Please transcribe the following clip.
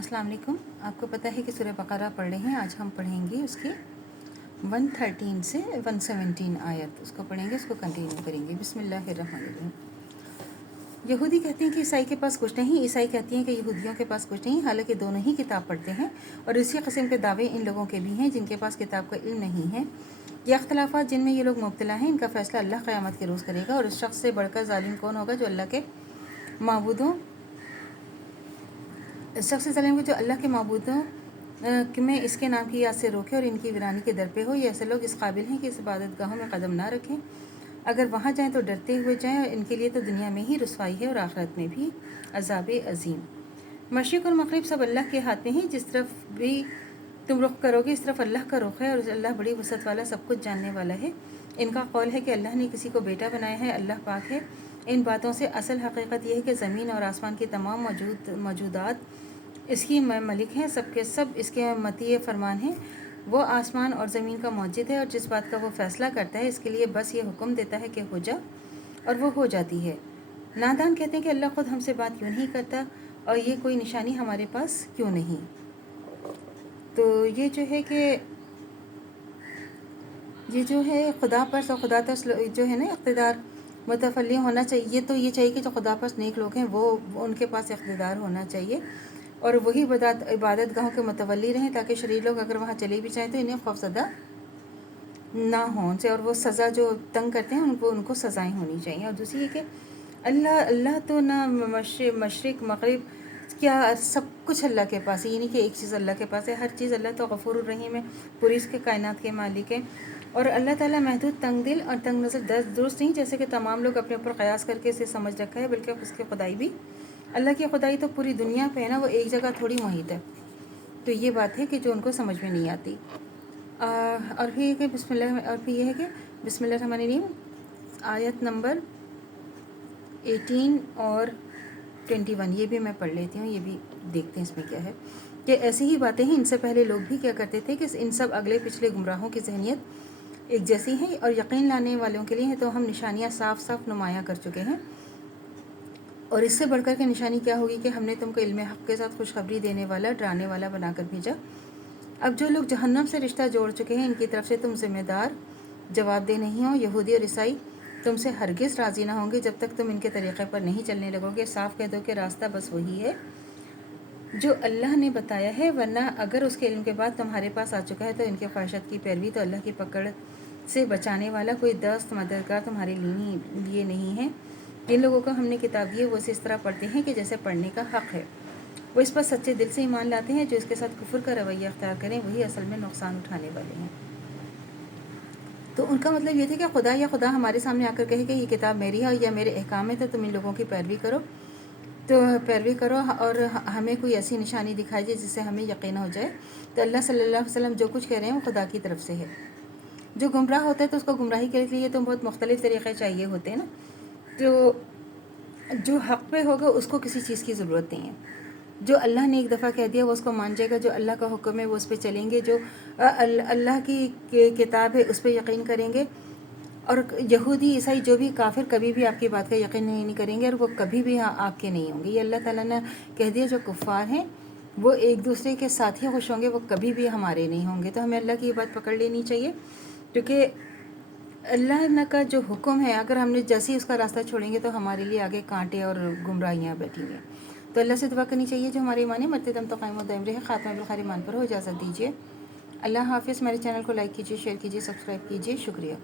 अस्सलाम वालेकुम। आपको पता है कि सूरह बकरा पढ़ रहे हैं। आज हम पढ़ेंगे उसकी 113 से 117 आयत, उसको पढ़ेंगे, उसको कंटिन्यू करेंगे। बिस्मिल्लाहिर्रहमानिर्रहीम। यहूदी कहते हैं कि ईसाई के पास कुछ नहीं, ईसाई कहती हैं कि यहूदियों के पास कुछ नहीं, हालांकि दोनों ही किताब पढ़ते हैं और इसी किस्म के दावे इन लोगों के भी हैं जिनके पास किताब का इल्म नहीं है। ये अख्तलाफात जिनमें ये लोग मुब्तला हैं, इनका फ़ैसला अल्लाह क़यामत के रोज़ करेगा। और उस शख्स से बढ़कर ज़ालिम कौन होगा जो अल्लाह के माबूदों जो अल्लाह के माबूदों में इसके नाम की याद से रोके और इनकी वीरानी के दर पे हो। ये ऐसे लोग इस काबिल हैं कि इस इबादत गाहों में कदम ना रखें। अगर वहाँ जाएं तो डरते हुए जाएं, और इनके लिए तो दुनिया में ही रुसवाई है और आखिरत में भी अज़ाब अज़ीम। मशरिक़ और मग़रिब सब अल्लाह के हाथ में ही, जिस तरफ भी तुम रुख करोगे इस तरफ अल्लाह का रुख है, और अल्लाह बड़ी वसअत वाला, सब कुछ जानने वाला है। इनका कौल है कि अल्लाह ने किसी को बेटा बनाया है, अल्लाह पाक है। इन बातों से असल हकीकत यह है कि ज़मीन और आसमान की तमाम मौजूदात इसकी मलिक हैं, सब के सब इसके मतीय फरमान हैं। वो आसमान और ज़मीन का मौजूद है, और जिस बात का वो फ़ैसला करता है इसके लिए बस ये हुक्म देता है कि हो जा, और वो हो जाती है। नादान कहते हैं कि अल्लाह ख़ुद हमसे बात क्यों नहीं करता, और ये कोई निशानी हमारे पास क्यों नहीं। तो ये जो है खुदा पर और खुदा तक जो है ना इक़्तिदार मुतफल्ली होना चाहिए। तो ये चाहिए कि जो खुदा पर नेक लोग हैं वो उनके पास इक़्तिदार होना चाहिए, और वही इबादत गाहों के मुतवल्ली रहें, ताकि शरीर लोग अगर वहाँ चले भी जाएँ तो इन्हें खौफज़दा ना हो उनसे, और वो सज़ा जो तंग करते हैं उनको सज़ाएँ होनी चाहिए। और दूसरी है कि अल्लाह तो ना मशरिक़ मग़रिब, क्या सब कुछ अल्लाह के पास है। ये नहीं कि एक चीज़ अल्लाह के पास है, हर चीज़ अल्लाह तो गफ़ूरुर रहीम है, पूरी इसके कायनात के मालिक है। और अल्लाह ताला महदूद, तंग दिल और तंग नज़र दुरुस्त नहीं, जैसे कि तमाम लोग अपने ऊपर क़यास करके इसे समझ रखा है, बल्कि उसकी खुदाई भी, अल्लाह की खुदाई तो पूरी दुनिया पे है ना, वो एक जगह थोड़ी मुहित है। तो ये बात है कि जो उनको समझ में नहीं आती। और फिर कि ये है कि बिस्मिल्लाहिर्रहमानिर्रहीम आयत नंबर 18 और 21 ये भी मैं पढ़ लेती हूँ, ये भी देखते हैं इसमें क्या है। कि ऐसी ही बातें हैं, इनसे पहले लोग भी क्या करते थे कि इन सब अगले पिछले गुमराहों की जहनीत एक जैसी है, और यकीन लाने वालों के लिए है तो हम निशानियाँ साफ साफ नुमायाँ कर चुके हैं। और इससे बढ़कर के निशानी क्या होगी कि हमने तुमको इल्म हक़ के साथ खुशखबरी देने वाला, डराने वाला बनाकर भेजा। अब जो लोग जहन्नम से रिश्ता जोड़ चुके हैं, इनकी तरफ से तुम ज़िम्मेदार जवाबदेह नहीं हो। यहूदी और ईसाई तुमसे हरगिज़ राज़ी ना होंगे जब तक तुम इनके तरीक़े पर नहीं चलने लगोगे। साफ़ कह दो कि रास्ता बस वही है जो अल्लाह ने बताया है, वरना अगर उसके इल्म के बाद तुम्हारे पास आ चुका है तो इनके ख्वाहिशात की पैरवी, तो अल्लाह की पकड़ से बचाने वाला कोई दस्त मददगार तुम्हारे लिए नहीं है। जिन लोगों को हमने किताब दी है वो इस तरह पढ़ते हैं कि जैसे पढ़ने का हक़ है। वो इस पर सच्चे दिल से ईमान लाते हैं। जो इसके साथ कुफ्र का रवैया अख्तियार करें वही असल में नुकसान उठाने वाले हैं। तो उनका मतलब ये था कि खुदा हमारे सामने आकर कहे कि ये किताब मेरी है या मेरे अहकाम है, तो तुम इन लोगों की पैरवी करो और हमें कोई ऐसी निशानी दिखाई जाए जिससे हमें यकीन हो जाए। तो अल्लाह सल्लल्लाहु अलैहि वसल्लम जो कुछ कह रहे हैं वो खुदा की तरफ से है। जो गुमराह होता है तो उसको गुमराही के लिए तो बहुत मुख्तलिफ़ तरीक़े चाहिए होते हैं ना। तो जो हक़ पे होगा उसको किसी चीज़ की ज़रूरत नहीं है। जो अल्लाह ने एक दफ़ा कह दिया वो उसको मान जाएगा, जो अल्लाह का हुक्म है वो उस पर चलेंगे, जो अल्लाह की किताब है उस पर यकीन करेंगे। और यहूदी ईसाई जो भी काफिर कभी भी आपकी बात का यकीन नहीं करेंगे, और वो कभी भी आपके नहीं होंगे। ये अल्लाह ताला ने कह दिया, जो कुफ़ार हैं वो एक दूसरे के साथ ही खुश होंगे, वो कभी भी हमारे नहीं होंगे। तो हमें अल्लाह की ये बात पकड़ लेनी चाहिए, क्योंकि अल्लाह का जो हुक्म है अगर हमने जैसे ही उसका रास्ता छोड़ेंगे तो हमारे लिए आगे कांटे और गुमराहियाँ बैठी हुई हैं। तो अल्लाह से दुआ करनी चाहिए जो हमारे ईमान है मरते दम तो कायम व दायम रहे, ख़ात्मा बिल खैर ईमान पर हो। इजाज़त दीजिए। अल्लाह हाफ़िज़। मेरे चैनल को लाइक कीजिए, शेयर कीजिए, सब्सक्राइब कीजिए। शुक्रिया।